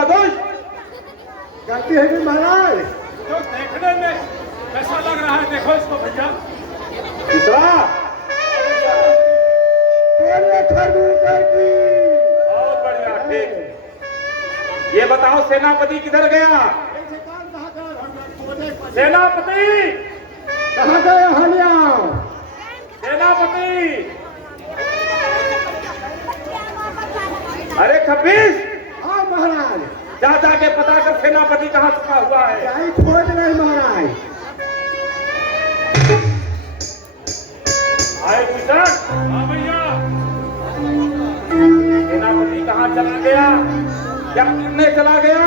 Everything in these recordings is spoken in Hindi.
का दोष? गलती है कि महाराज? जो देखने में कैसा लग रहा है, देखो इसको भैया। तीसरा बहुत बढ़िया, ठीक। ये बताओ सेनापति किधर गया? सेनापति कहाँ गए हलिया? सेनापति, अरे खब्बीस, हाँ महाराज। जा जाके पता कर सेनापति कहाँ छुपा हुआ है। क्या ही खोज रहे महाराज? आए भूषण। हाँ भैया। सेनापति कहाँ चला गया? क्या करने चला गया?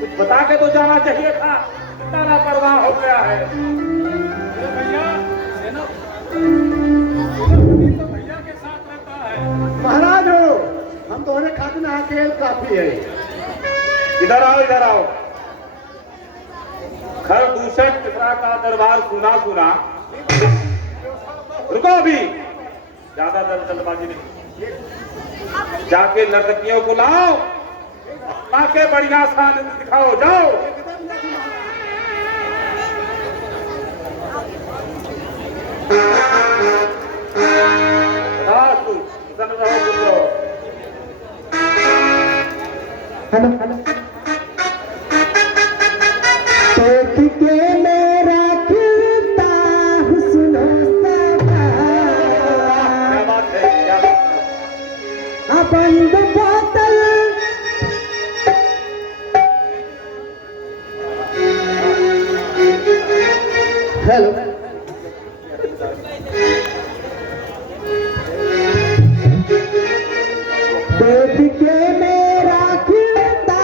कुछ बता के तो जाना चाहिए था। कितना लापरवाह हो गया है। अरे भैया, सेनापति तो भैया के साथ रहता है। महाराज हो, हम दोनों खातिर अकेले काफी है। इधर आओ, इधर आओ। खरदूषण पिपरा का दरबार सुना सुना। रुको अभी, ज्यादा जल्दबाजी नहीं। जाके नर्तकियों को लाओ, आके बढ़िया सा नृत्य दिखाओ, जाओ। Hello hello. देख के मेरा खिलता हुस्न सबा, क्या बात है, क्या बात है। बंद बोतल हेलो। देख के मेरा खिलता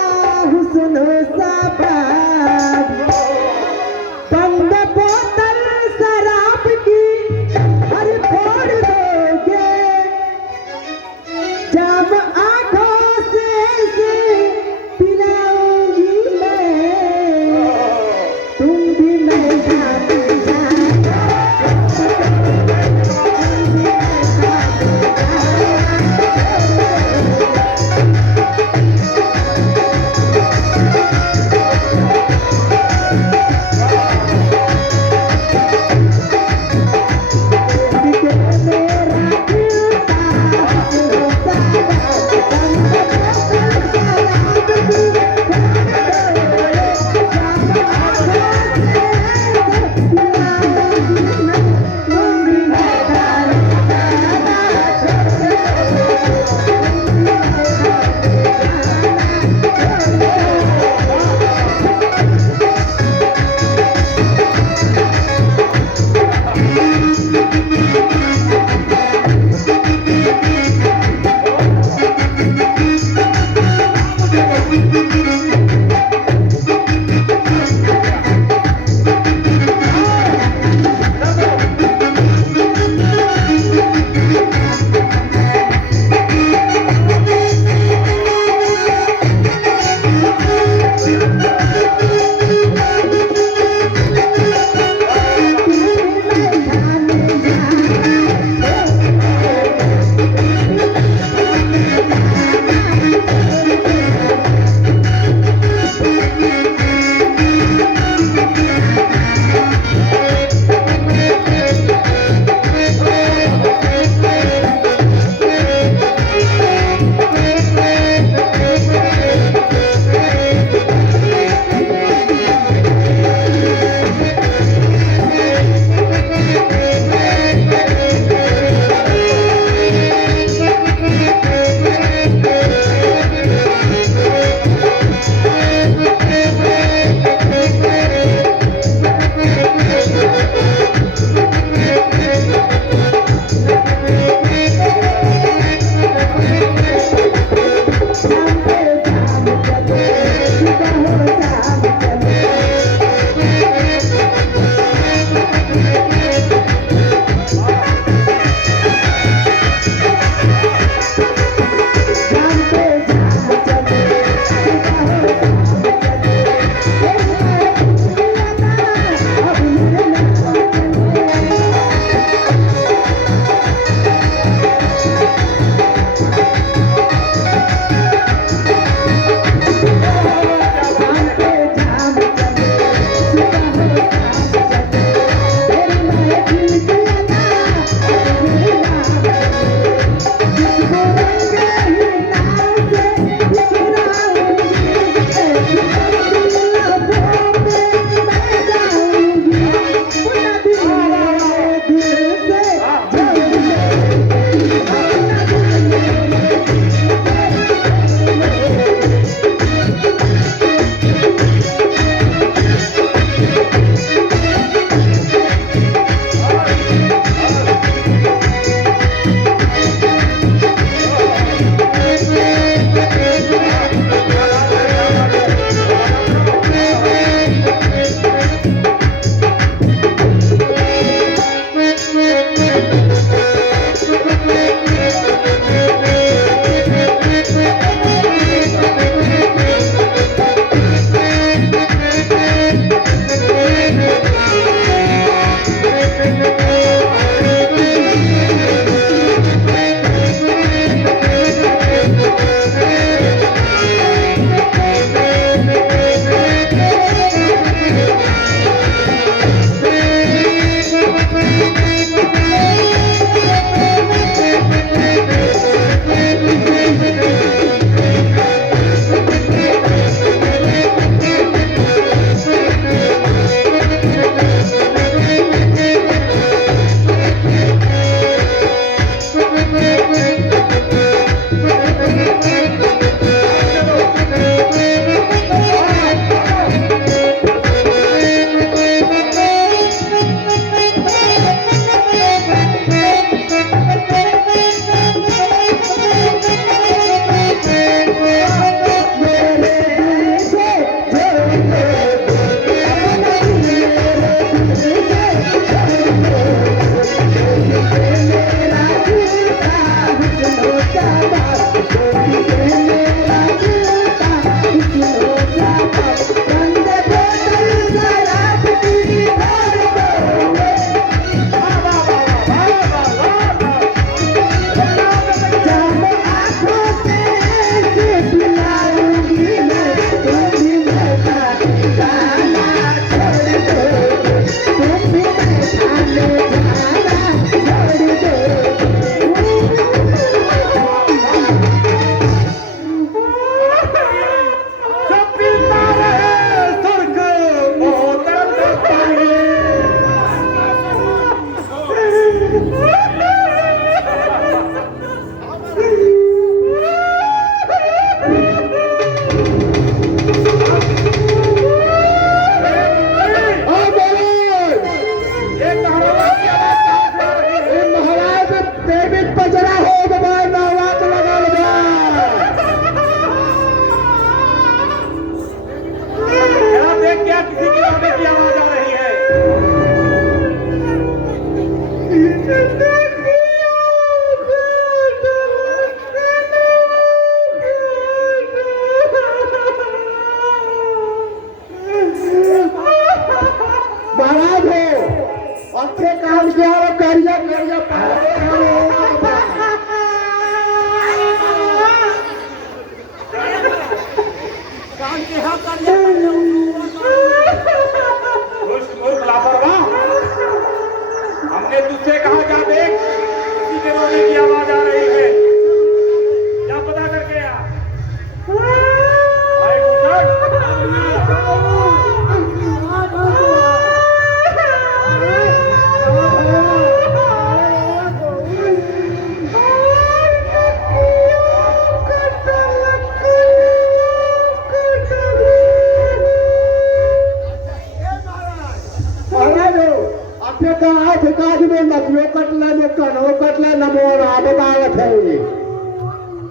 न मोर आदत है।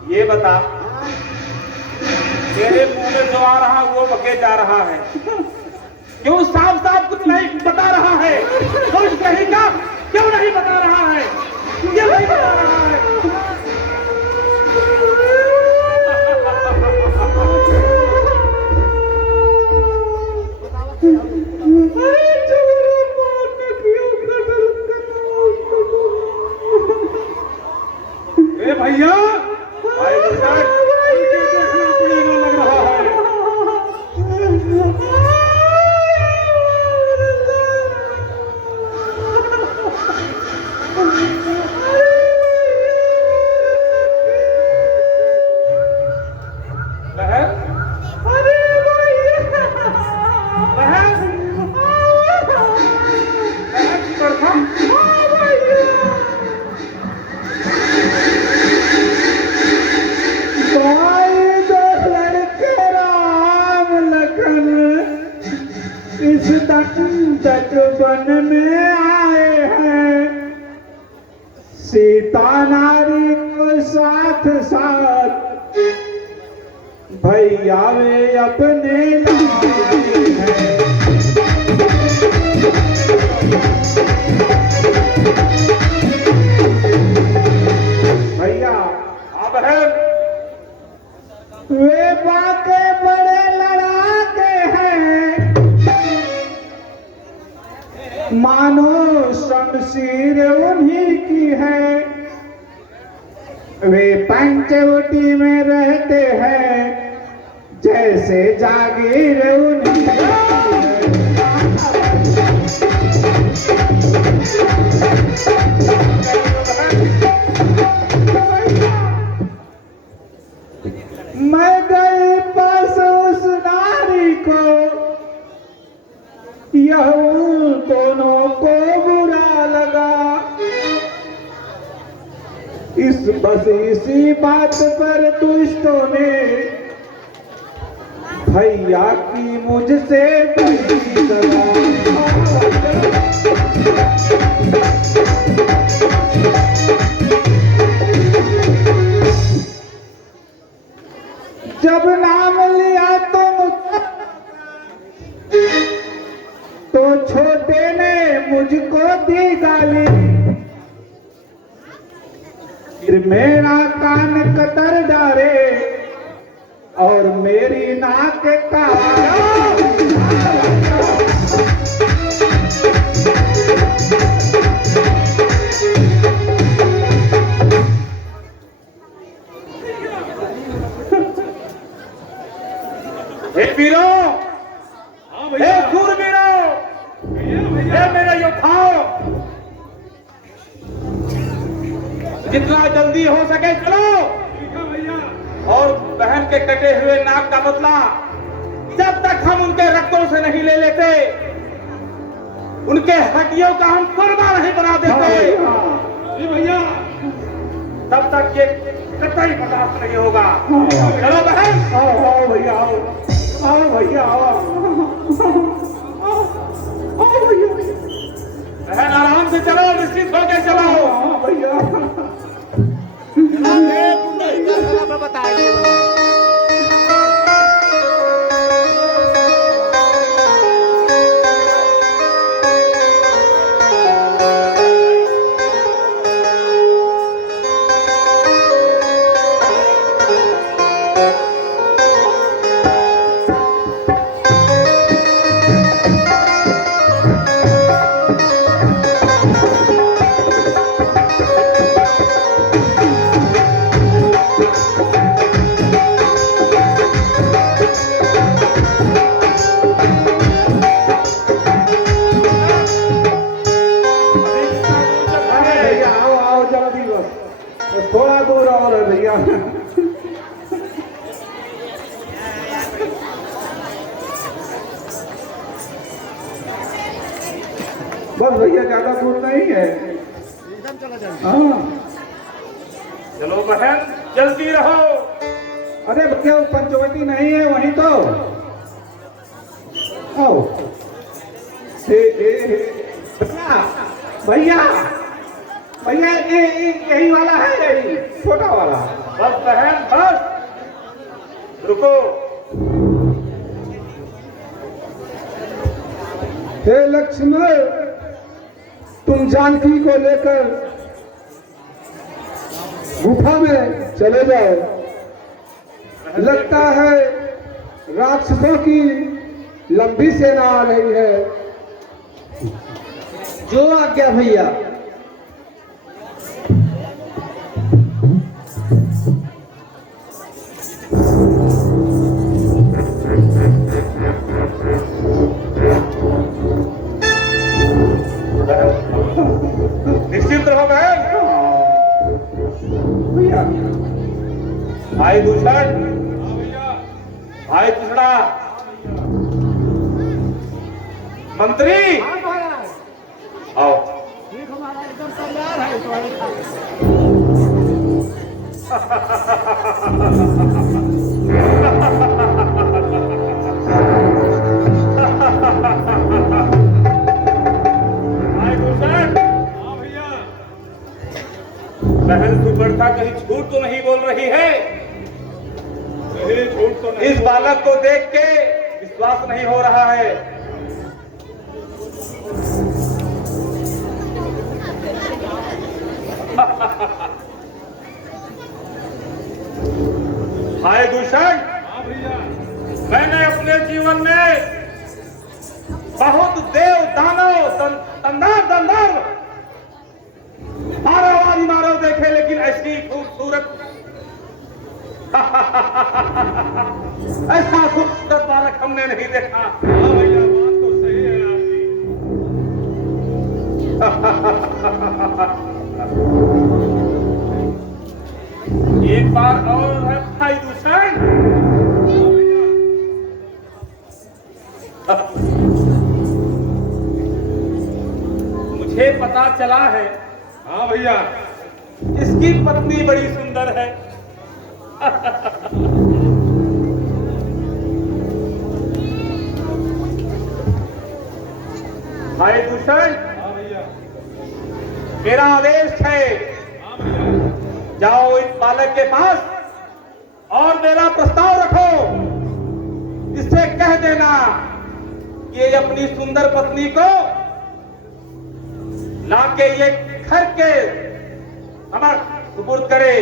ये बता, तेरे मुंह में जो आ रहा वो बके जा रहा है, क्यों साफ साफ कुछ नहीं बता रहा है? कुछ कहेगा क्यों नहीं बता रहा है? क्यों नहीं बता रहा है? ए भैया, भाई देखना पड़ेगा लग रहा है। बहन, तक वन में आए हैं, सीता नारी को साथ साथ भैया वे अपने लाए हैं। भैया अब है वे बाके बड़े लड़ाके हैं, मानो शमशीर उन्हीं की है। वे पंचवटी में रहते हैं, जैसे जागीर उन्हीं की है। मैं गई पास उस नारी को, यह उन दोनों को बुरा लगा। बस इसी बात पर दुष्टों ने भैया की मुझसे बड़ी सजा। जब नाम लिया तो छोटे ने मुझको दी गाली, फिर मेरा कान कतर डाले और मेरी नाक काटा। हे वीरों, हे शूरवीरों, हे मेरे योद्धाओं, जितना जल्दी हो सके चलो और बहन के कटे हुए नाक का बदला जब तक हम उनके रक्तों से नहीं ले लेते, उनके हड्डियों का हम कुर्बा नहीं बना देते भैया, तब तक ये कतई बर्दाश्त नहीं होगा। चलो बहन, आओ भैया, आओ भैया, आओ भैया। बहन आराम से चलो, निश्चित होके चलो भैया। थोड़ा दूर और है भैया। बस भैया, ज्यादा दूर नहीं है। हाँ चलो बहन, जल्दी रहो। अरे भैया, पंचवटी नहीं है वहीं तो। आओ भैया, भैया, भैया यही वाला है, यही छोटा वाला। बस बहन बस, रुको। हे लक्ष्मण, तुम जानकी को लेकर गुफा में चले जाओ। लगता है राक्षसों की लंबी सेना आ रही है। जो आज्ञा भैया। निश्चिंत रहो बहन। भैया भाई दूषण, भाई दूसरा मंत्री, आओ। भाई दूषण, बहन सुपर्णा कहीं झूठ तो नहीं बोल रही है? झूठ तो नहीं। इस बालक को देख के विश्वास नहीं हो रहा है। हाय दूषण, हाँ भैया। मैंने अपने जीवन में बहुत देव दानव दंदर मारो देखे, लेकिन ऐसी खूबसूरत ऐसा खूबसूरत बालक हमने नहीं देखा। हाँ भैया, बात तो सही है आपकी। एक बार और है भाई दूषण। मुझे पता चला है, हाँ भैया। इसकी पत्नी बड़ी सुंदर है। भाई दूषण, हाँ भैया। मेरा आदेश है, हाँ भैया। जाओ इस बालक के पास और मेरा प्रस्ताव रखो। इससे कह देना कि ये अपनी सुंदर पत्नी को लाके ये घर के समक्ष सुपुर्द करे।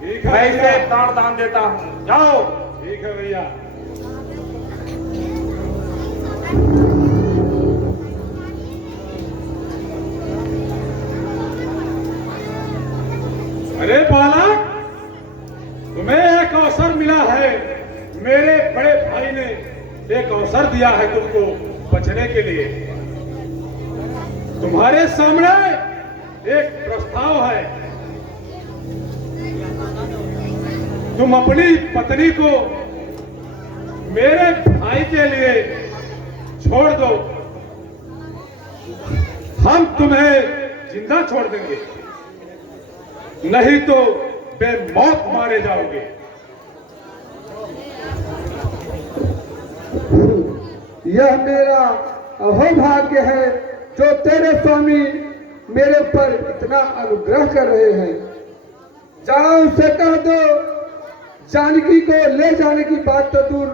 ठीक है मैं भैया। इसे प्राण दान देता हूं। जाओ। ठीक है भैया। अरे बालक, तुम्हें एक अवसर मिला है। मेरे बड़े भाई ने एक अवसर दिया है तुमको बचने के लिए। तुम्हारे सामने एक प्रस्ताव है। तुम अपनी पत्नी को मेरे भाई के लिए छोड़ दो, हम तुम्हें जिंदा छोड़ देंगे, नहीं तो बेमौत मारे जाओगे। यह मेरा अहोभाग्य है जो तेरे स्वामी मेरे पर इतना अनुग्रह कर रहे हैं। जाओ उसे कह दो, जानकी को ले जाने की बात तो दूर,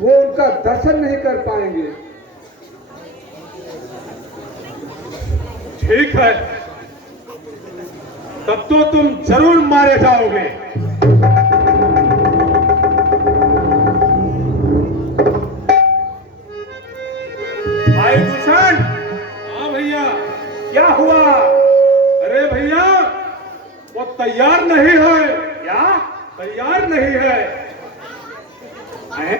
वो उनका दर्शन नहीं कर पाएंगे। ठीक है, तब तो तुम जरूर मारे जाओगे। भाई दूषण, हाँ भैया। क्या हुआ? अरे भैया, वो तैयार नहीं है। क्या तैयार नहीं है। है?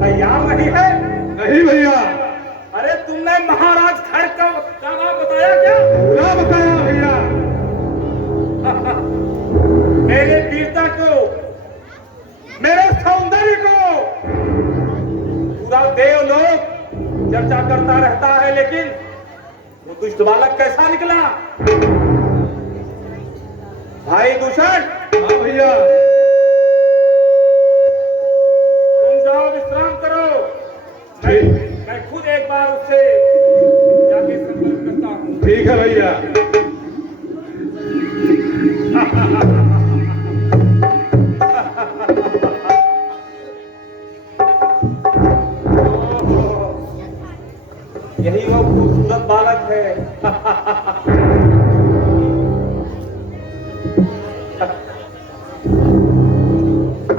तैयार नहीं है? नहीं भैया। अरे तुमने महाराज घर का नाम बताया क्या? पूरा बताया भैया। मेरे वीरता को, मेरे सौंदर्य को पूरा देवलोक चर्चा करता रहता है, लेकिन वो दुष्ट बालक कैसा निकला? भाई दूषण, हाँ भैया। तुम जाओ विश्राम करो। मैं खुद एक बार उससे ठीक है भैया। यही वो खूबसूरत बालक है।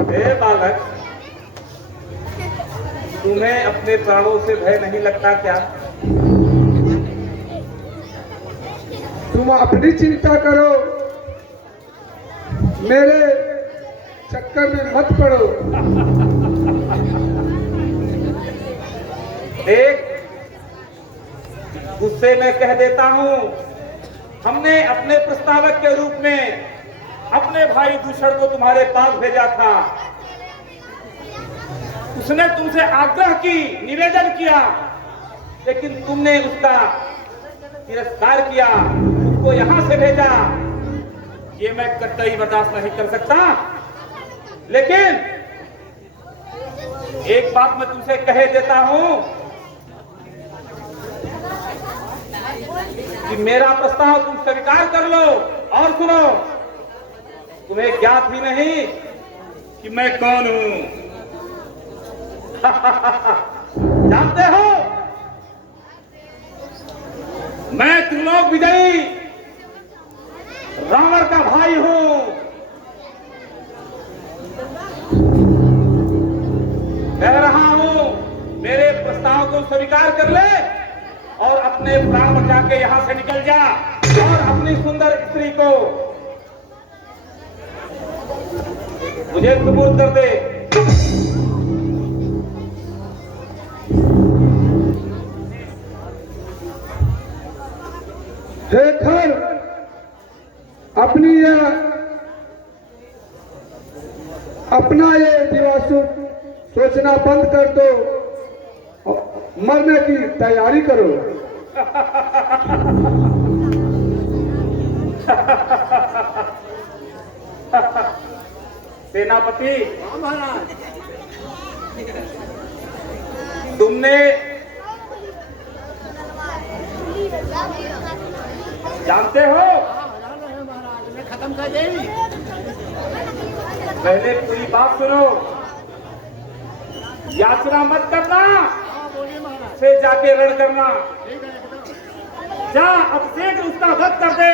हे बालक, तुम्हें अपने प्राणों से भय नहीं लगता क्या? तुम अपनी चिंता करो, मेरे चक्कर में मत पड़ो। देख, गुस्से में कह देता हूं, हमने अपने प्रस्तावक के रूप में अपने भाई दूषण को तुम्हारे पास भेजा था। उसने तुमसे आग्रह की, निवेदन किया, लेकिन तुमने उसका तिरस्कार किया, उसको यहां से भेजा। ये मैं कतई बर्दाश्त नहीं कर सकता। लेकिन एक बात मैं तुमसे कह देता हूं कि मेरा प्रस्ताव तुम स्वीकार कर लो। और सुनो, तुम्हें ज्ञात ही नहीं कि मैं कौन हूं। जानते हो, मैं त्रिलोक विजयी रावण का भाई हूं। कह रहा हूं, मेरे प्रस्ताव को स्वीकार कर ले और अपने प्राण बचा के यहां से निकल जा और अपनी सुंदर स्त्री को मुझे सुपुर्द कर दे। शेखर, अपना ये दिवासु सोचना बंद कर दो और मरने की तैयारी करो। सेनापति, तुमने जानते हो, खत्म कर देगी। पहले पूरी बात सुनो। याचना मत करना, से जाके रण करना। जा, अब शीघ्र उसका वध कर दे।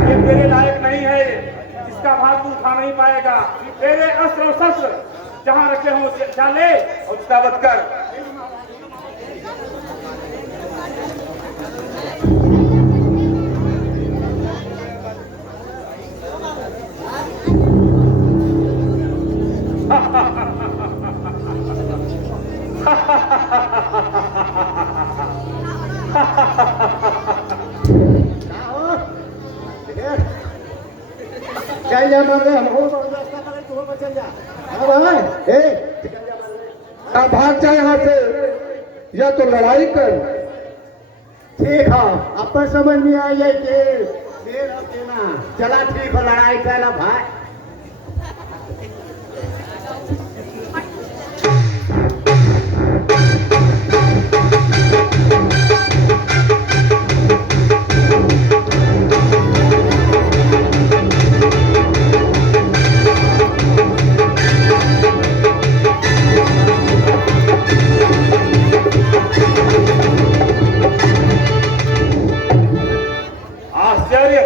ये तेरे लायक नहीं है, जिसका भार तू उठा नहीं पाएगा। तेरे अस्त्र और शस्त्र जहां रखे हो जा ले और उसका वध कर। चल जा मर रहे हम चल जा। अब भाग जा यहाँ से, या तो लड़ाई कर। ठीक है, अपन समझ में आ जाए कि चला ठीक है, लड़ाई कर भाई। आश्चर्य,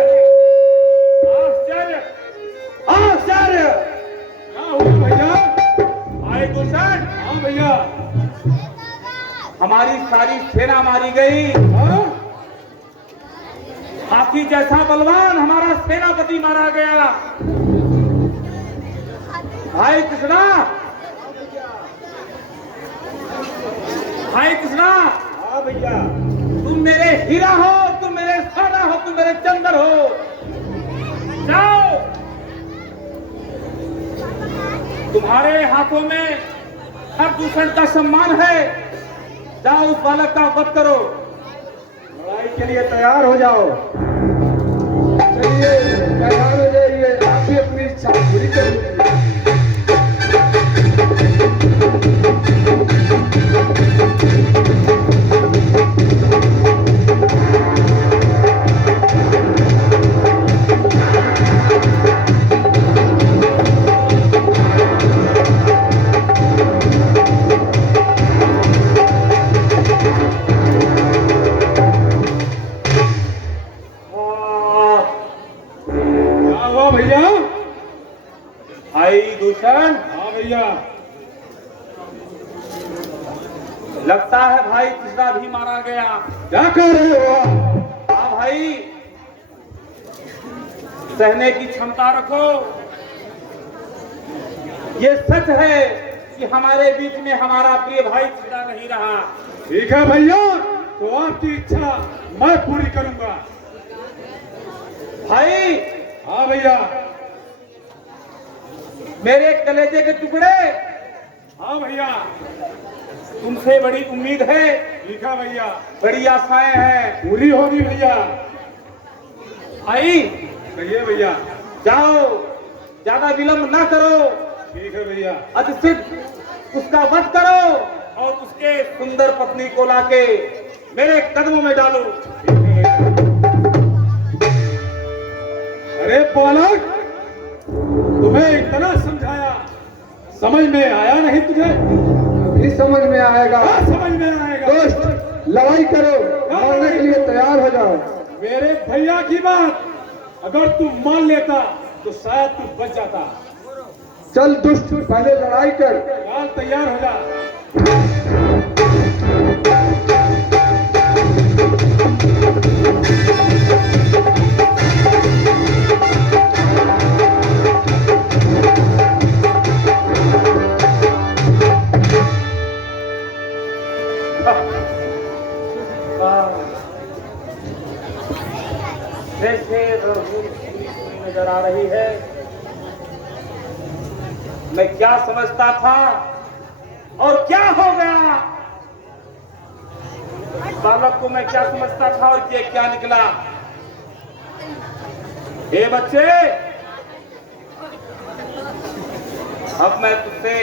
आश्चर्य, आश्चर्य! क्या हुआ भैया? भाई दूषण, हाँ भैया। हमारी सारी सेना मारी गई। हाँ? हाथी जैसा बलवान हमारा सेनापति मारा गया। भाई कृष्णा, भाई कृष्णा, हाँ भैया। तुम मेरे हीरा हो, तुम मेरे सोना हो, तुम मेरे चंदन हो। जाओ, तुम्हारे हाथों में हर दूषण का सम्मान है। जाओ, उस बालक का वध करो। लड़ाई के लिए तैयार हो जाओ। चलिए, तैयार हो जाइए, आप भी अपनी इच्छा पूरी करिए। भूषण, हाँ भैया। लगता है भाई तीसरा भी मारा गया। क्या कर रहे हो आप? हाँ भाई, सहने की क्षमता रखो। ये सच है कि हमारे बीच में हमारा प्रिय भाई जिंदा नहीं रहा। ठीक है भैया, तो आपकी इच्छा मैं पूरी करूंगा। भाई, हाँ भैया। मेरे कलेजे के टुकड़े, हाँ भैया। तुमसे बड़ी उम्मीद है, ठीक है भैया, बड़ी आशाएं हैं। पूरी होगी भैया। भाई कहिए भैया। जाओ, ज्यादा विलंब ना करो। ठीक है भैया। अतिशीघ्र उसका वध करो और उसके सुंदर पत्नी को लाके मेरे कदमों में डालो। अरे बालक, तुम्हें इतना समझाया, समझ में आया नहीं तुझे? अभी समझ में आएगा। क्या समझ में आएगा? दोस्त, लड़ाई करो, मारने के लिए तैयार हो जाओ। मेरे भैया की बात अगर तू मान लेता तो शायद तू बच जाता। चल दुष्ट, पहले लड़ाई कर। चल तैयार हो जा। जैसे नजर आ रही है। मैं क्या समझता था और क्या हो गया। बालक को मैं क्या समझता था और ये क्या निकला। हे बच्चे, अब मैं तुझसे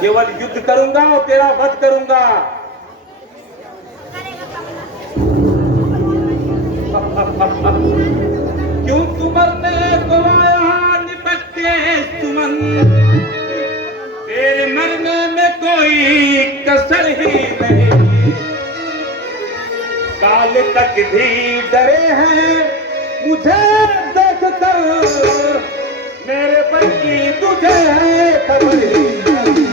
केवल युद्ध करूंगा और तेरा वध करूंगा। क्यों तू मरने को आया निपट के सुमन, तेरे मरने में कोई कसर ही नहीं। काल तक भी डरे हैं मुझे देख कर, मेरे पर की तुझे है खबर ही नहीं।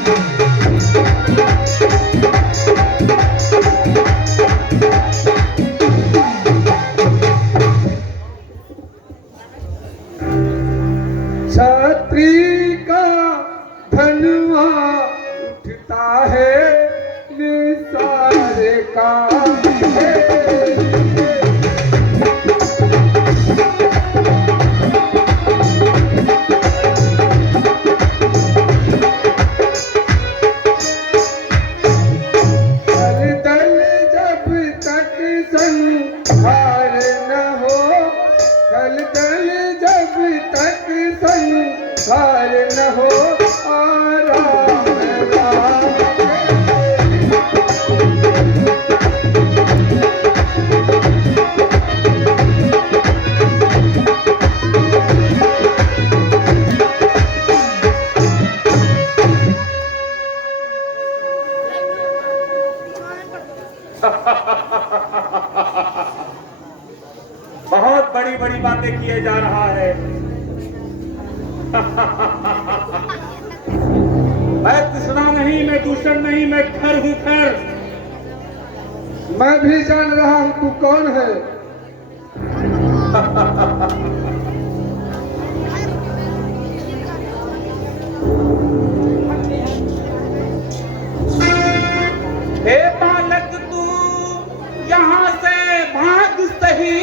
छत्री का धनुआ उठता है निसारे का। दल जब तक संहार न हो, दल जब तक संहार न हो, आराम राम। बहुत बड़ी बड़ी बातें किए जा रहा है। मैं कृष्णा नहीं, मैं दूषण नहीं, मैं खर हूं खर। मैं भी जान रहा हूं तू कौन है। हे बालक, तू यहां से भाग सही,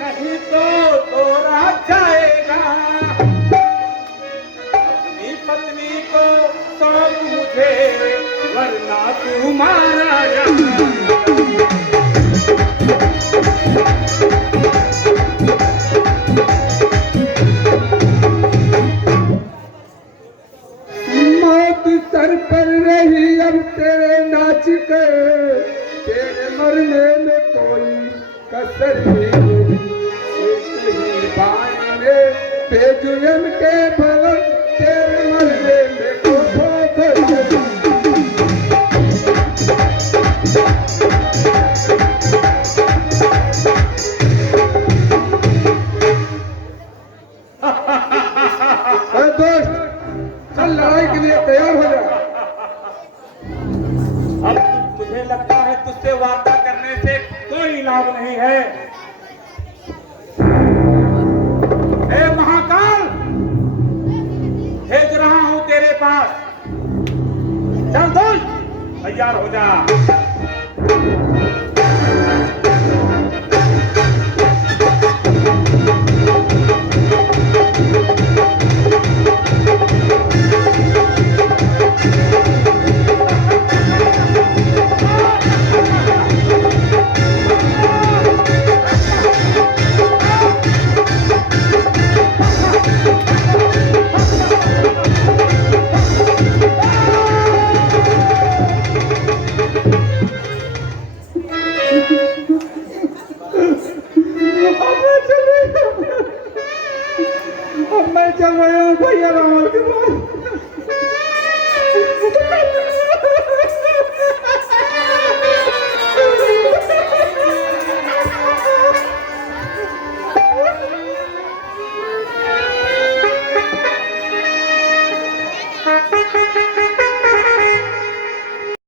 नहीं तो तोड़ा जाएगा। अपनी पत्नी को सौंप मुझे, वरना तू मारा जाएगा। मौत सर पर रही अब तेरे नाच कर, तेरे मरने में कोई कसर ही नहीं। एक ही बाण में बेजुयन के भवन, तेरे मरने में कोई कसर नहीं। गई है। हे महाकाल, भेज रहा हूं तेरे पास, चल दुष्ट तैयार हो जा। अब मैं चल रहा हूँ भैया रावण के पास।